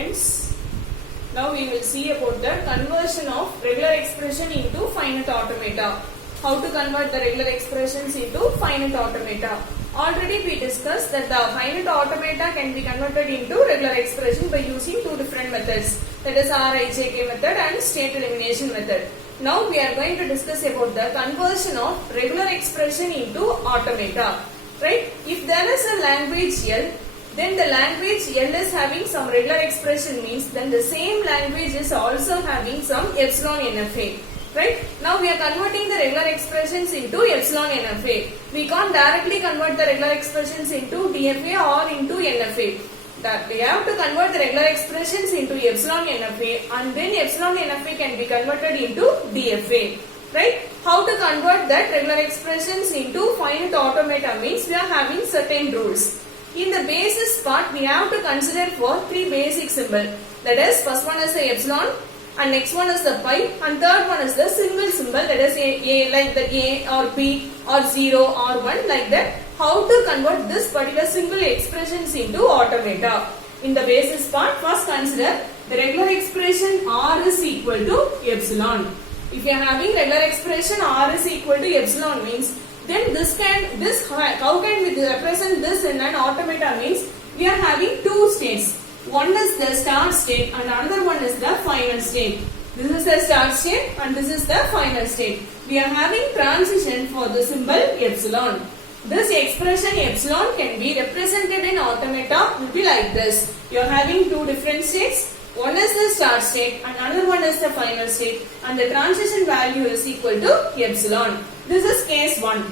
friends. Now we will see about the conversion of regular expression into finite automata. How to convert the regular expressions into finite automata. Already we discussed that the finite automata can be converted into regular expression by using two different methods. That is RIJK method and state elimination method. Now we are going to discuss about the conversion of regular expression into automata. Right? If there is a language L, then the language L is having some regular expression means then the same language is also having some epsilon NFA. Right? Now we are converting the regular expressions into epsilon NFA. We can't directly convert the regular expressions into DFA or into NFA. That we have to convert the regular expressions into epsilon NFA and then epsilon NFA can be converted into DFA. Right? How to convert that regular expressions into finite automata means we are having certain rules. In the basis part, we have to consider for three basic symbols. That is, first one is the epsilon, and next one is the pi, and third one is the single symbol. That is a like the A or B or 0 or 1 like that. How to convert this particular single expressions into automata? In the basis part, first consider the regular expression R is equal to epsilon. If you are having regular expression R is equal to epsilon means then how can we represent this in an automata means we are having two states. One is the start state and another one is the final state. This is the start state and this is the final state. We are having transition for the symbol epsilon. This expression epsilon can be represented in automata will be like this. You are having two different states. One is the start state and another one is the final state and the transition value is equal to epsilon. This is case 1.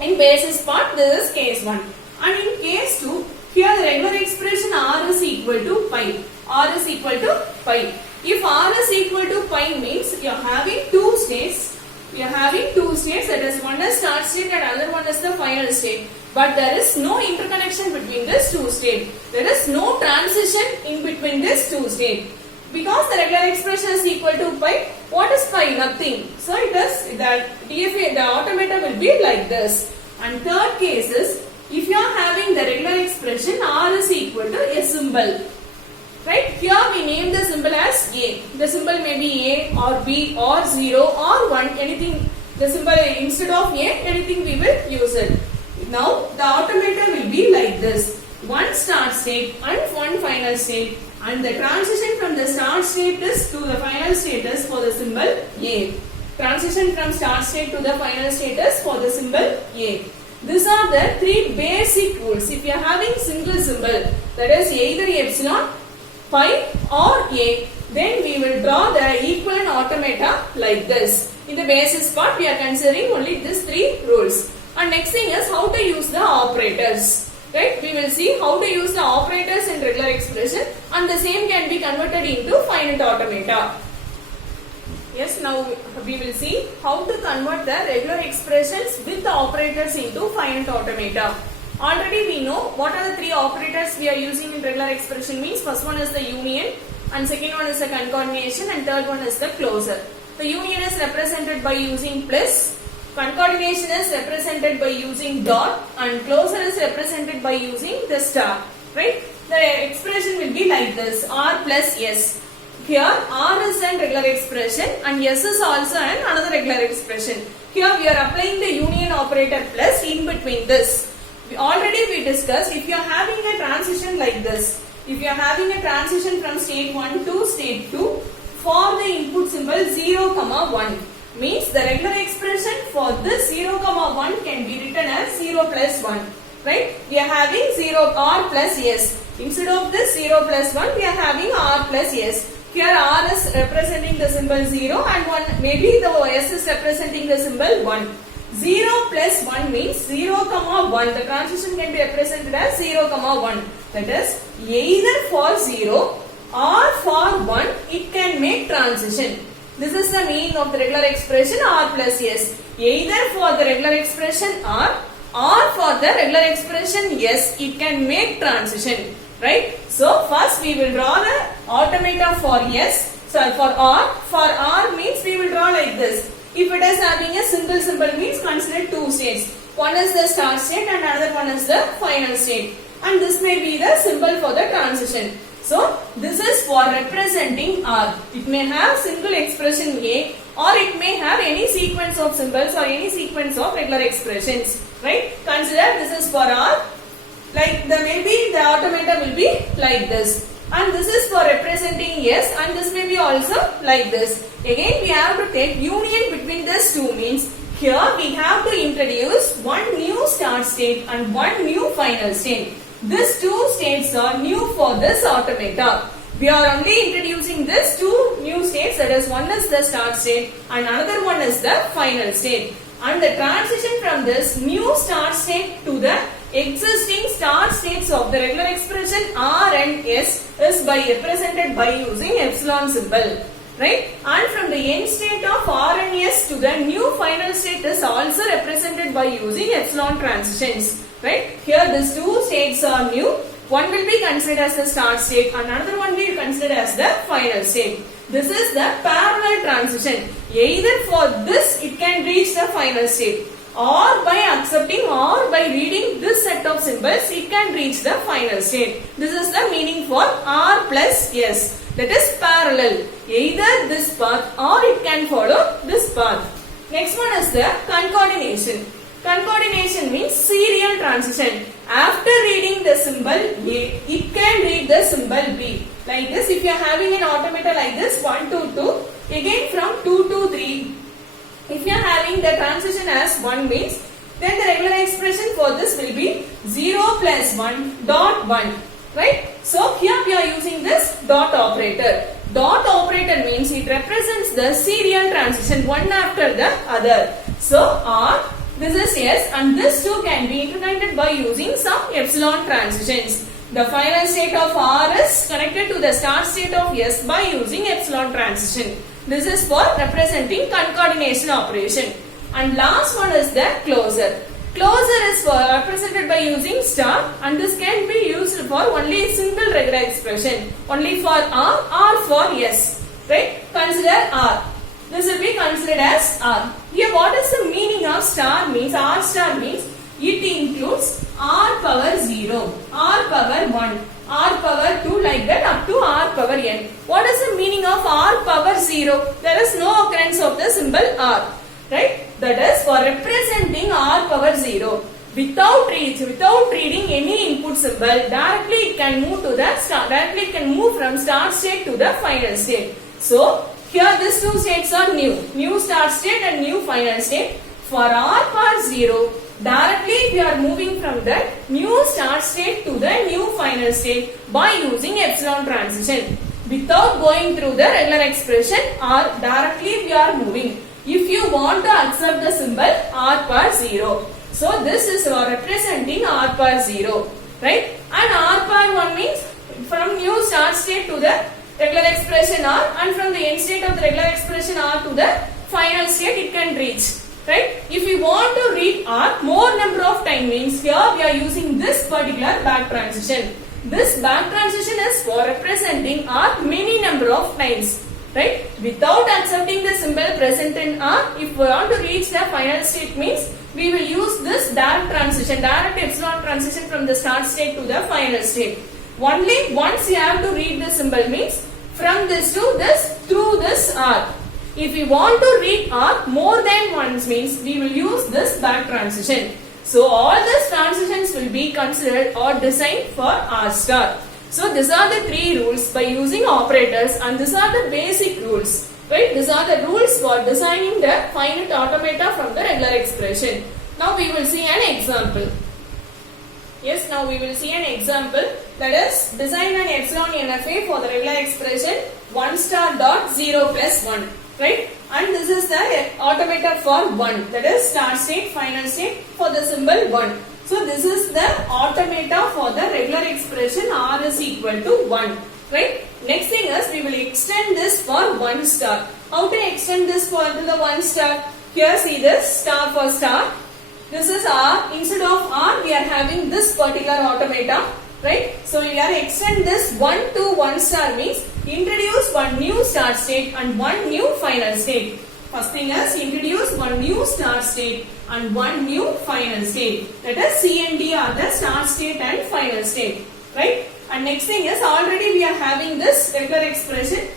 In basis part, this is case 1. And in case 2, here the regular expression R is equal to pi. R is equal to pi. If R is equal to pi means you are having two states. You are having two states, that is one is start state and another one is the final state. But there is no interconnection between these two states. There is no transition in between these two states. Because the regular expression is equal to pi, what is pi? Nothing. So it is that DFA, the automata will be like this. And third case is, if you are having the regular expression R is equal to a symbol. Right? Here we name the symbol as A. The symbol may be A or B or 0 or 1. Anything, the symbol instead of A, anything we will use it. Now the automata will be like this. One start state and one final state. And the transition from the start status to the final status for the symbol A. Transition from start state to the final status for the symbol A. These are the three basic rules. If you are having single symbol, that is either epsilon, pi or A, then we will draw the equivalent automata like this. In the basis part, we are considering only these three rules. And next thing is how to use the operators. Right? We will see how to use the operators in regular expression and the same can be converted into finite automata. Yes, now we will see how to convert the regular expressions with the operators into finite automata. Already we know what are the three operators we are using in regular expression means first one is the union and second one is the concatenation and third one is the closure. The union is represented by using plus. Concatenation is represented by using dot and closure is represented by using the star. Right? The expression will be like this, R plus S. Here R is an regular expression and S is also another regular expression. Here we are applying the union operator plus in between this. Already we discussed if you are having a transition like this. If you are having a transition from state 1 to state 2 for the input symbol 0, 1. Means the regular expression for this 0, 1 can be written as 0 plus 1. Right? We are having 0 R plus S. Instead of this 0 plus 1, we are having R plus S. Here R is representing the symbol 0 and 1. Maybe the S is representing the symbol 1. 0 plus 1 means 0, 1. The transition can be represented as 0, 1. That is either for 0 or for 1 it can make transition. This is the meaning of the regular expression R plus S. Either for the regular expression R or for the regular expression S, it can make transition. Right? So, first we will draw the automata for S. So, for R. For R means we will draw like this. If it is having a single symbol means consider two states. One is the start state and another one is the final state. And this may be the symbol for the transition. So this is for representing R. It may have single expression A or it may have any sequence of symbols or any sequence of regular expressions. Right? Consider this is for R. Like maybe the automata will be like this. And this is for representing S and this may be also like this. Again we have to take union between these two means here we have to introduce one new start state and one new final state. These two states are new for this automata. We are only introducing these two new states, that is one is the start state and another one is the final state. And the transition from this new start state to the existing start states of the regular expression R and S is represented by using epsilon symbol. Right? And from the end state of R and S to the new final state is also represented by using epsilon transitions. Right? Here these two states are new. One will be considered as the start state and another one will be considered as the final state. This is the parallel transition. Either for this it can reach the final state, or by accepting or by reading this set of symbols it can reach the final state. This is the meaning for R plus S. That is parallel. Either this path or it can follow this path. Next one is the concordination. Concordination means serial transition. After reading the symbol A, it can read the symbol B. Like this, if you are having an automata like this, 1 to 2, again from 2 to 3, if you are having the transition as 1 means, then the regular expression for this will be 0 plus 1 dot 1. Right? So here we are using this dot operator. Dot operator means it represents the serial transition one after the other. So R, this is S and this two can be interconnected by using some epsilon transitions. The final state of R is connected to the start state of S by using epsilon transition. This is for representing concordination operation. And last one is the closure. Closure is represented by using star and this can be used for only single regular expression. Only for R or for S. Right? Consider R. This will be considered as R. Here what is the meaning of star means? R star means it includes R power 0, R power 1, R power 2 like that up to R power n. What is the meaning of R power 0? There is no occurrence of the symbol R. Right? That is for representing R power 0. Without reading any input symbol, directly it can move to the start. Directly it can move from start state to the final state. So here these two states are new. New start state and new final state. For R power 0, directly we are moving from the new start state to the new final state by using epsilon transition. Without going through the regular expression R, directly we are moving. If you want to accept the symbol R power 0. So this is representing R power 0. Right? And R power 1 means from new start state to the regular expression R and from the end state of the regular expression R to the final state it can reach. Right? If we want to read R more number of time means here we are using this particular back transition. This back transition is for representing R many number of times. Right? Without accepting the symbol present in R, if we want to reach the final state means we will use this direct transition, direct epsilon transition from the start state to the final state. Only once you have to read the symbol means from this to this through this R. If we want to read R more than once means we will use this back transition. So all these transitions will be considered or designed for R star. So these are the three rules by using operators and these are the basic rules. Right? These are the rules for designing the finite automata from the regular expression. Now we will see an example. Yes, now we will see an example, that is design an epsilon NFA for the regular expression 1 star dot 0 plus 1. Right? And this is the automata for 1, that is start state, final state for the symbol 1. So this is the automata for the regular expression R is equal to 1. Right? Next thing is we will extend this for 1 star. How to extend this for to the 1 star? Here see this star for star. This is R. Instead of R we are having this particular automata. Right? So we are extend this 1 to 1 star means introduce one new start state and one new final state. First thing is introduce one new start state and one new final state. That is C and D are the start state and final state. Right? And next thing is already we are having this regular expression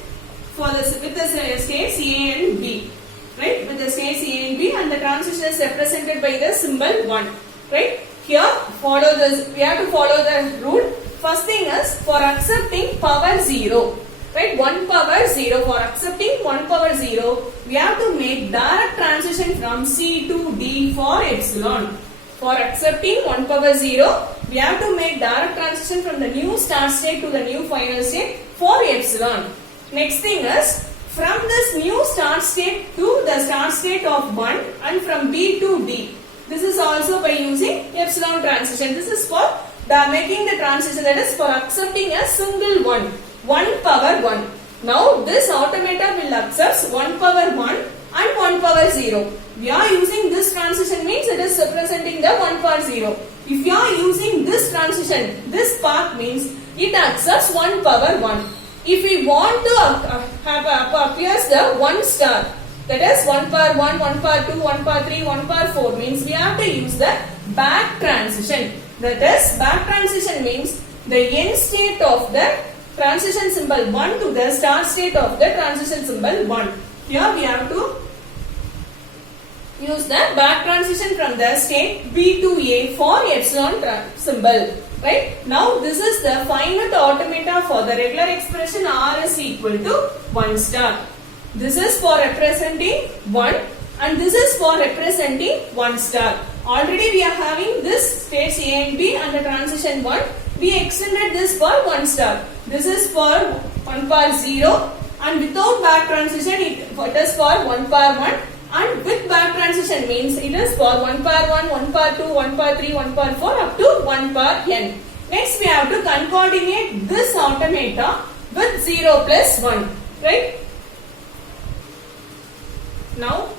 for this with the states A and B, right? With the states A and B, and the transition is represented by the symbol 1, right? Here follow this. We have to follow the rule. First thing is for accepting power 0. Right, 1 power 0. For accepting 1 power 0, we have to make direct transition from C to D for epsilon. For accepting 1 power 0, we have to make direct transition from the new start state to the new final state for epsilon. Next thing is, from this new start state to the start state of 1 and from B to D. This is also by using epsilon transition. This is for making the transition, that is for accepting a single 1 power 1. Now this automata will accept 1 power 1 and 1 power 0. We are using this transition means it is representing the 1 power 0. If you are using this transition, this path means it accepts 1 power 1. If we want to appears the 1 star, that is 1 power 1, 1 power 2, 1 power 3, 1 power 4 means we have to use the back transition. That is back transition means the end state of the transition symbol 1 to the start state of the transition symbol 1. Here we have to use the back transition from the state B to A for epsilon symbol. Right? Now this is the finite automata for the regular expression R is equal to 1 star. This is for representing 1 and this is for representing 1 star. Already we are having this states A and B and the transition 1. We extended this for 1 star. This is for 1 power 0 and without back transition it is for 1 power 1 and with back transition means it is for 1 power 1, 1 power 2, 1 power 3, 1 power 4 up to 1 power n. Next we have to concatenate this automata with 0 plus 1. Right? Now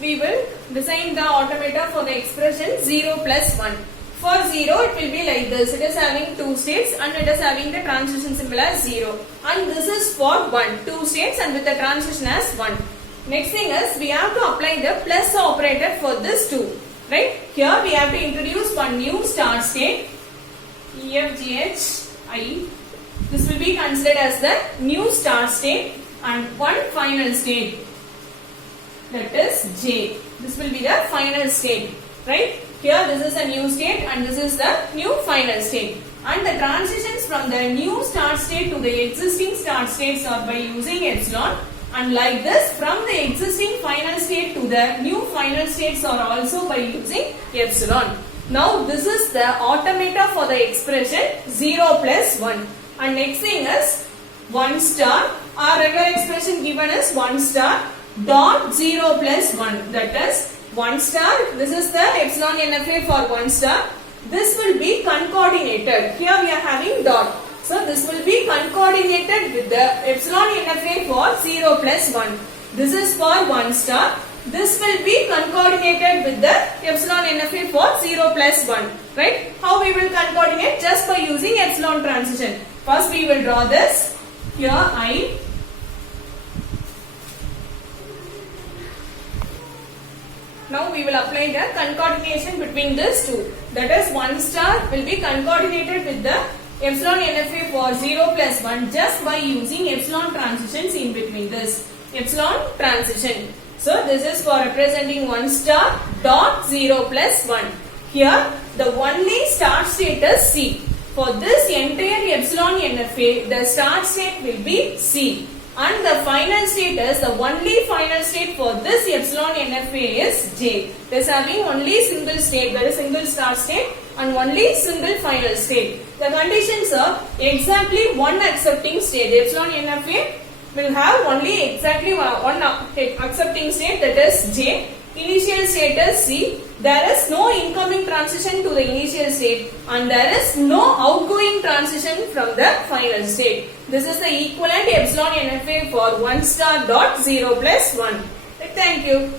we will design the automata for the expression 0 plus 1. For 0, it will be like this. It is having 2 states and it is having the transition symbol as 0. And this is for 1. 2 states and with the transition as 1. Next thing is, we have to apply the plus operator for this 2. Right? Here we have to introduce one new start state. E, F, G, H, I. This will be considered as the new start state and one final state. That is J. This will be the final state. Right? Here this is a new state and this is the new final state. And the transitions from the new start state to the existing start states are by using epsilon. And like this, from the existing final state to the new final states are also by using epsilon. Now this is the automata for the expression 0 plus 1. And next thing is 1 star. Our regular expression given is 1 star dot 0 plus 1. That is 1 star. This is the epsilon NFA for 1 star. This will be concatenated. Here we are having dot. So this will be concatenated with the epsilon NFA for 0 plus 1. This is for 1 star. This will be concatenated with the epsilon NFA for 0 plus 1. Right? How we will concatenate? Just by using epsilon transition. First we will draw this. Here I. Now we will apply the concatenation between these two. That is 1 star will be concatenated with the epsilon NFA for 0 plus 1 just by using epsilon transitions in between this. Epsilon transition. So this is for representing 1 star dot 0 plus 1. Here the only start state is C. For this entire epsilon NFA, the start state will be C. And the final state is, the only final state for this epsilon NFA is J. It is having only single state, that is single start state and only single final state. The conditions are exactly one accepting state. The epsilon NFA will have only exactly one accepting state, that is J. Initial state is C. There is no incoming transition to the initial state and there is no outgoing transition from the final state. This is the equivalent epsilon NFA for 1 star dot 0 plus 1. Thank you.